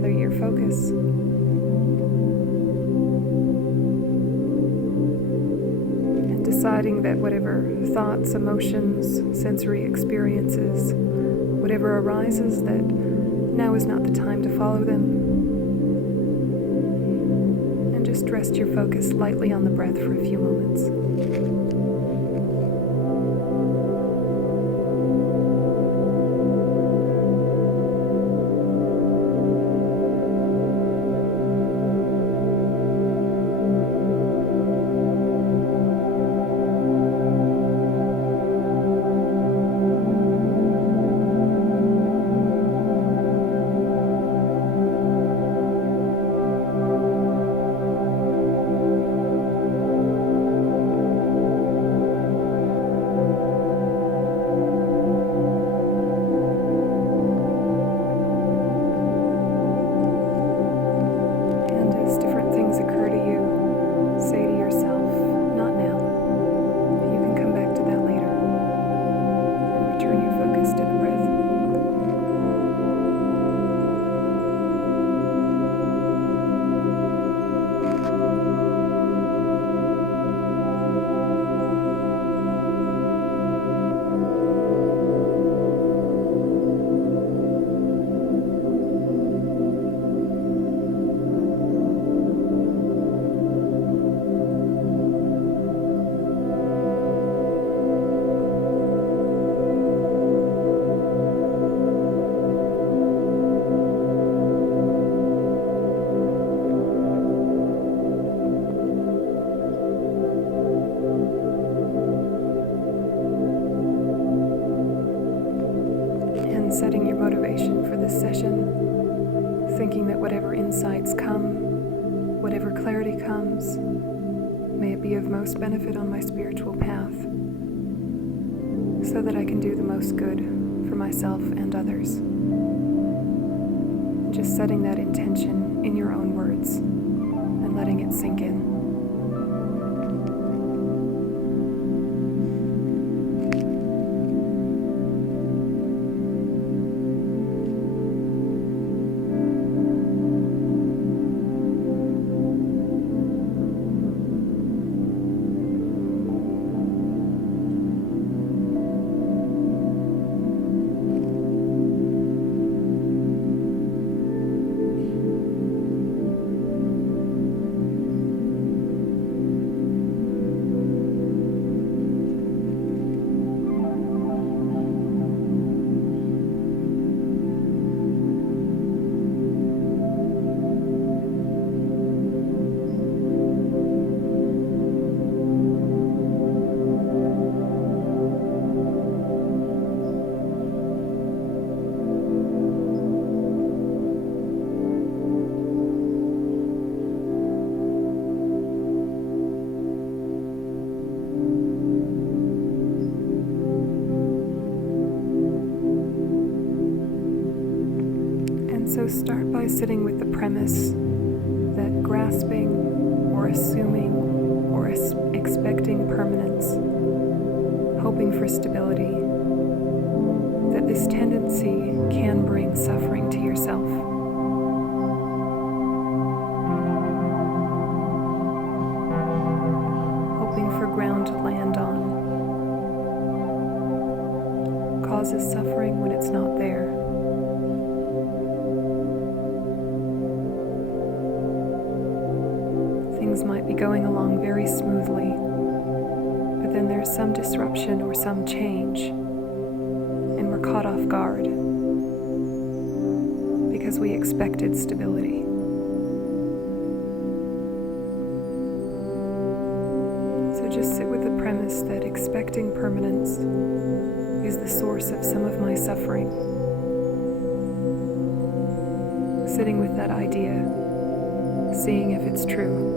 gather your focus. And deciding that whatever thoughts, emotions, sensory experiences, whatever arises, that now is not the time to follow them. And just rest your focus lightly on the breath for a few moments. Setting your motivation for this session, thinking that whatever insights come, whatever clarity comes, may it be of most benefit on my spiritual path, so that I can do the most good for myself and others. Just setting that intention in your own words and letting it sink in. So start by sitting with the premise that grasping or assuming or expecting permanence, hoping for stability, that this tendency can bring suffering to yourself. Hoping for ground to land on causes suffering when it's not there. Things might be going along very smoothly, but then there's some disruption or some change, and we're caught off guard because we expected stability. So just sit with the premise that expecting permanence is the source of some of my suffering. Sitting with that idea, seeing if it's true.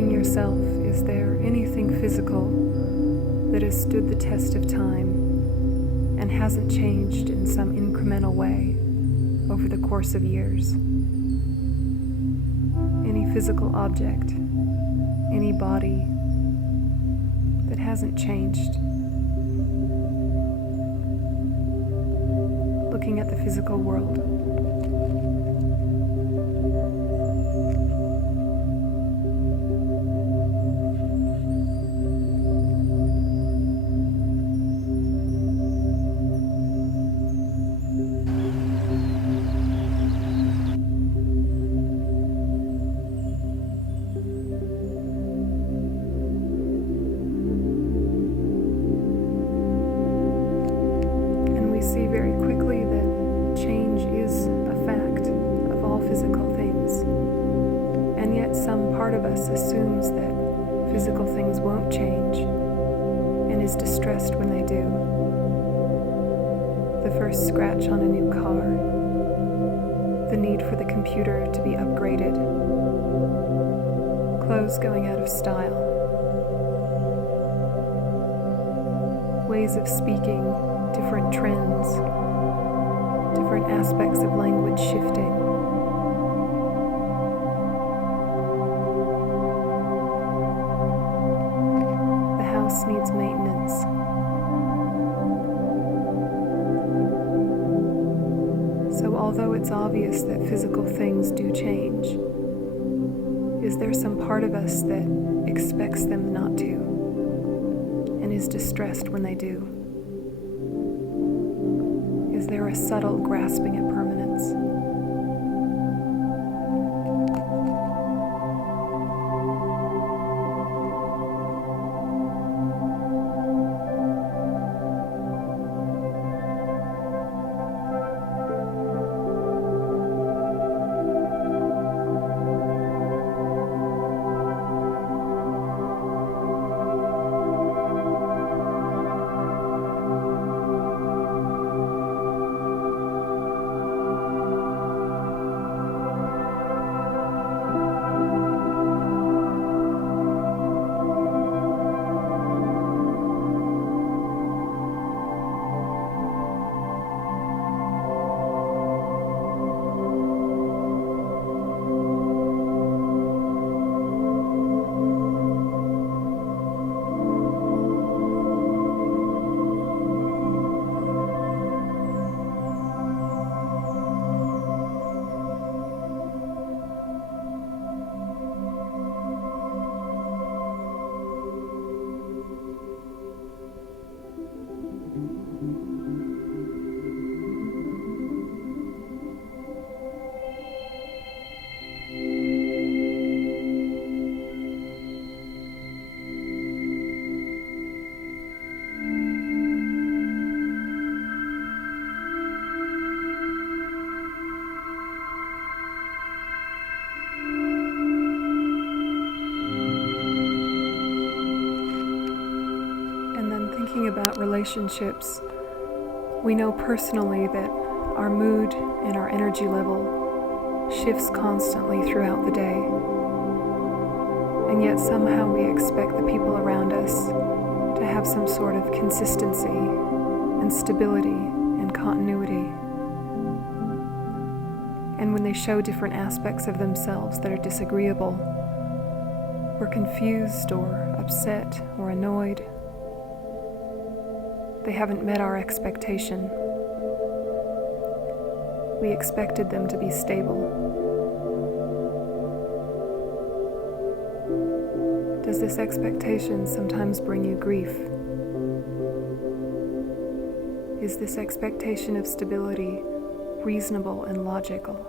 asking yourself, is there anything physical that has stood the test of time and hasn't changed in some incremental way over the course of years? Any physical object, any body that hasn't changed? Looking at the physical world. See very quickly that change is a fact of all physical things, and yet some part of us assumes that physical things won't change and is distressed when they do. The first scratch on a new car, the need for the computer to be upgraded, clothes going out of style, ways of speaking, different trends, different aspects of language shifting. The house needs maintenance. So although it's obvious that physical things do change, is there some part of us that expects them not to and is distressed when they do? Is there a subtle grasping at permanence? Thinking about relationships, we know personally that our mood and our energy level shifts constantly throughout the day. And yet somehow we expect the people around us to have some sort of consistency and stability and continuity. And when they show different aspects of themselves that are disagreeable, we're confused or upset or annoyed. They haven't met our expectation. We expected them to be stable. Does this expectation sometimes bring you grief? Is this expectation of stability reasonable and logical?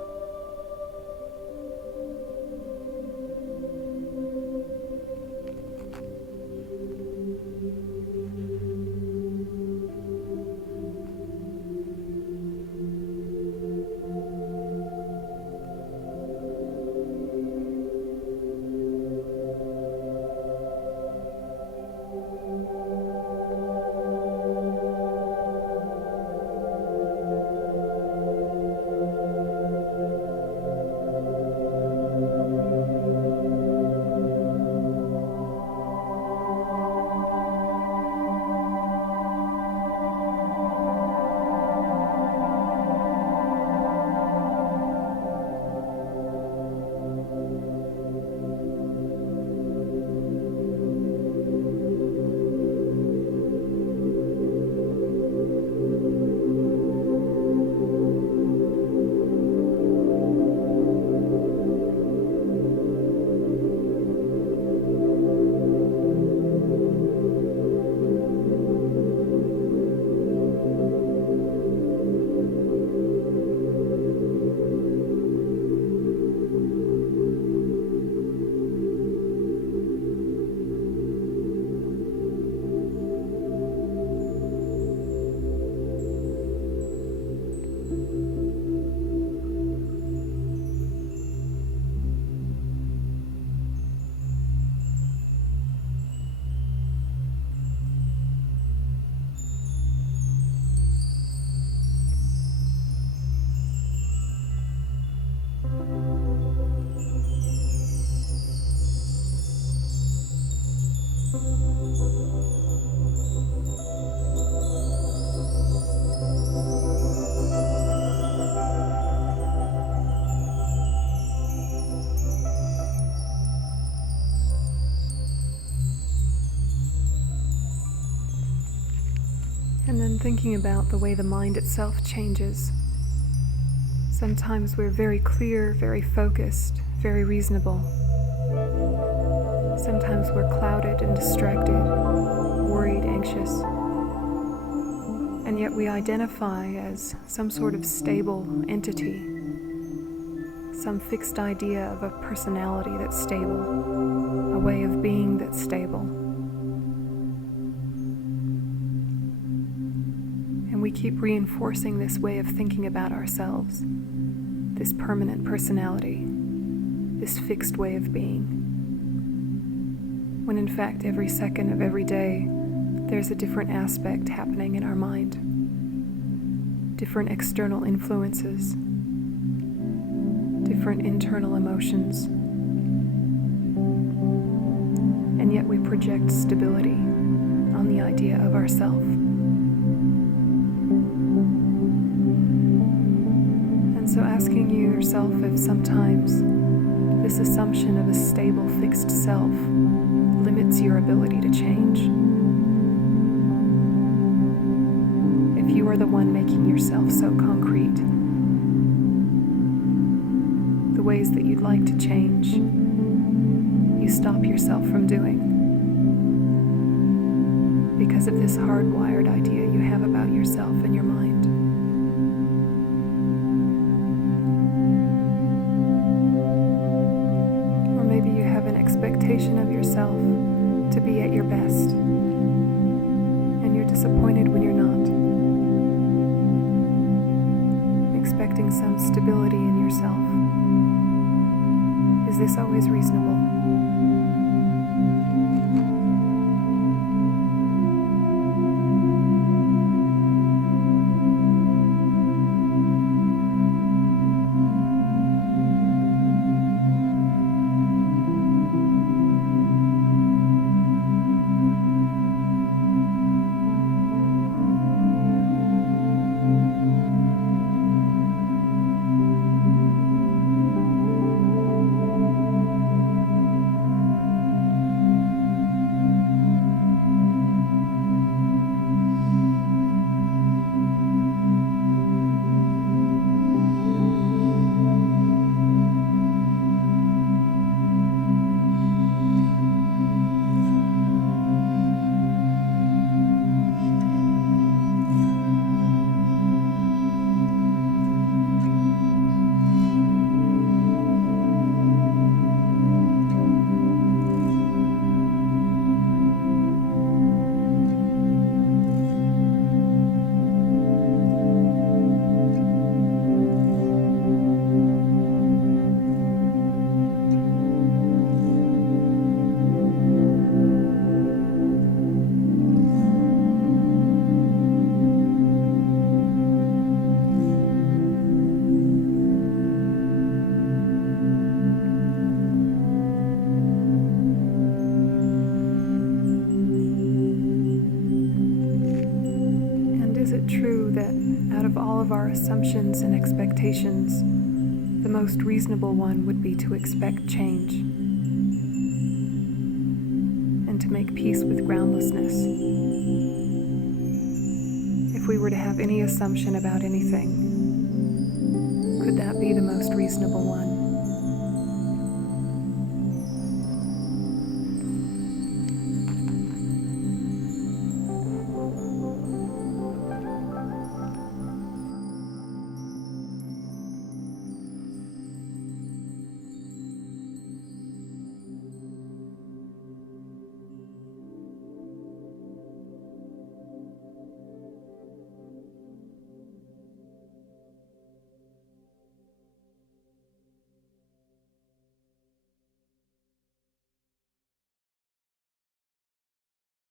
And then thinking about the way the mind itself changes. Sometimes we're very clear, very focused, very reasonable. Sometimes we're clouded and distracted, worried, anxious. And yet we identify as some sort of stable entity, some fixed idea of a personality that's stable, a way of being that's stable. And we keep reinforcing this way of thinking about ourselves, this permanent personality, this fixed way of being. When in fact every second of every day there's a different aspect happening in our mind, different external influences, different internal emotions, and yet we project stability on the idea of ourself. And so asking yourself if sometimes this assumption of a stable, fixed self limits your ability to change. If you are the one making yourself so concrete, the ways that you'd like to change, you stop yourself from doing because of this hardwired idea you have about yourself in your mind. Expectation of yourself to be at your best, and you're disappointed when you're not. Expecting some stability in yourself. Is this always reasonable? True that out of all of our assumptions and expectations, the most reasonable one would be to expect change and to make peace with groundlessness. If we were to have any assumption about anything, could that be the most reasonable one?